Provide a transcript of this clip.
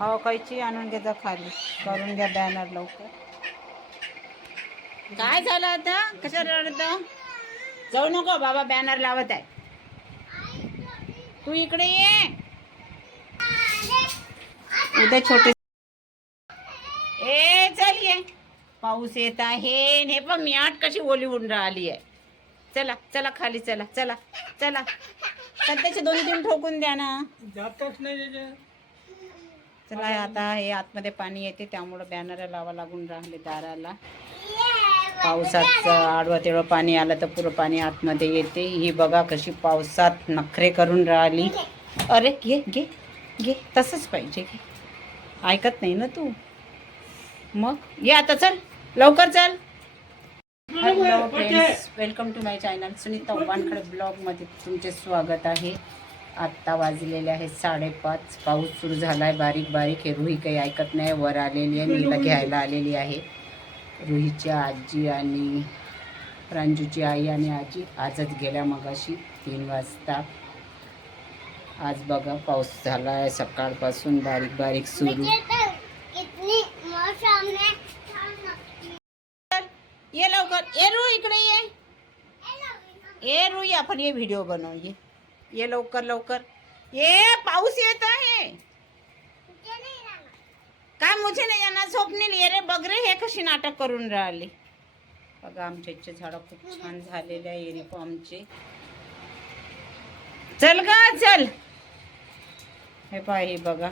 हो कैची आणून घे जा खाली. करून घ्या बॅनर लवकर. काय झालं आता? कशाला रडत जाऊ नको बाबा बॅनर लावत आहे. तू इकडे ये. उद्या छोटे ए चल ये. पाऊस येत आहे. हे पण मी आठ कशी ओली उडून राहिली आहे. चला चला खाली चला चला चला. सध्याचे दोन तीन ठोकून द्या ना. जातच नाही चला आता हे आतमध्ये पाणी येते त्यामुळं बॅनर लावा लागून राहिले दाराला. पावसाचं आडवं तेवढं पाणी आलं तर पुरं पाणी आतमध्ये येते. ही बघा कशी पावसात नखरे करून राहिली. अरे घे घे घे. तसंच पाहिजे घे. ऐकत नाही ना तू? मग? ये आता चल. लवकर चल. Hello friends welcome to my channel Sunita Wankhede ब्लॉगमध्ये तुमचे स्वागत आहे. आत्ता वाजलेले आहेत साडेपाच. पाऊस सुरू झाला आहे बारीक बारीक. हे रुही काही ऐकत नाही. वर आलेली आहे मीला घ्यायला आलेली आहे. रुहीची आजी आणि प्रांजूची आई आणि आजी आजच गेल्या मगाशी तीन वाजता. आज बघा पाऊस झाला आहे सकाळपासून बारीक बारीक सुरू. ये लवकर. ये रू इकडे ये. ये रू आपण ये व्हिडिओ बनव ये ये लवकर लवकर. ये पाऊस येत आहे. काय मुझे नाही जाणार स्वप्नील. ये रे बघ रे हे कशी नाटक करून राहिले. बघा आमच्या इथचे झाडं खूप छान झालेले आहे युनिफॉर्मचे चल ग चल. हे पाहि बघा.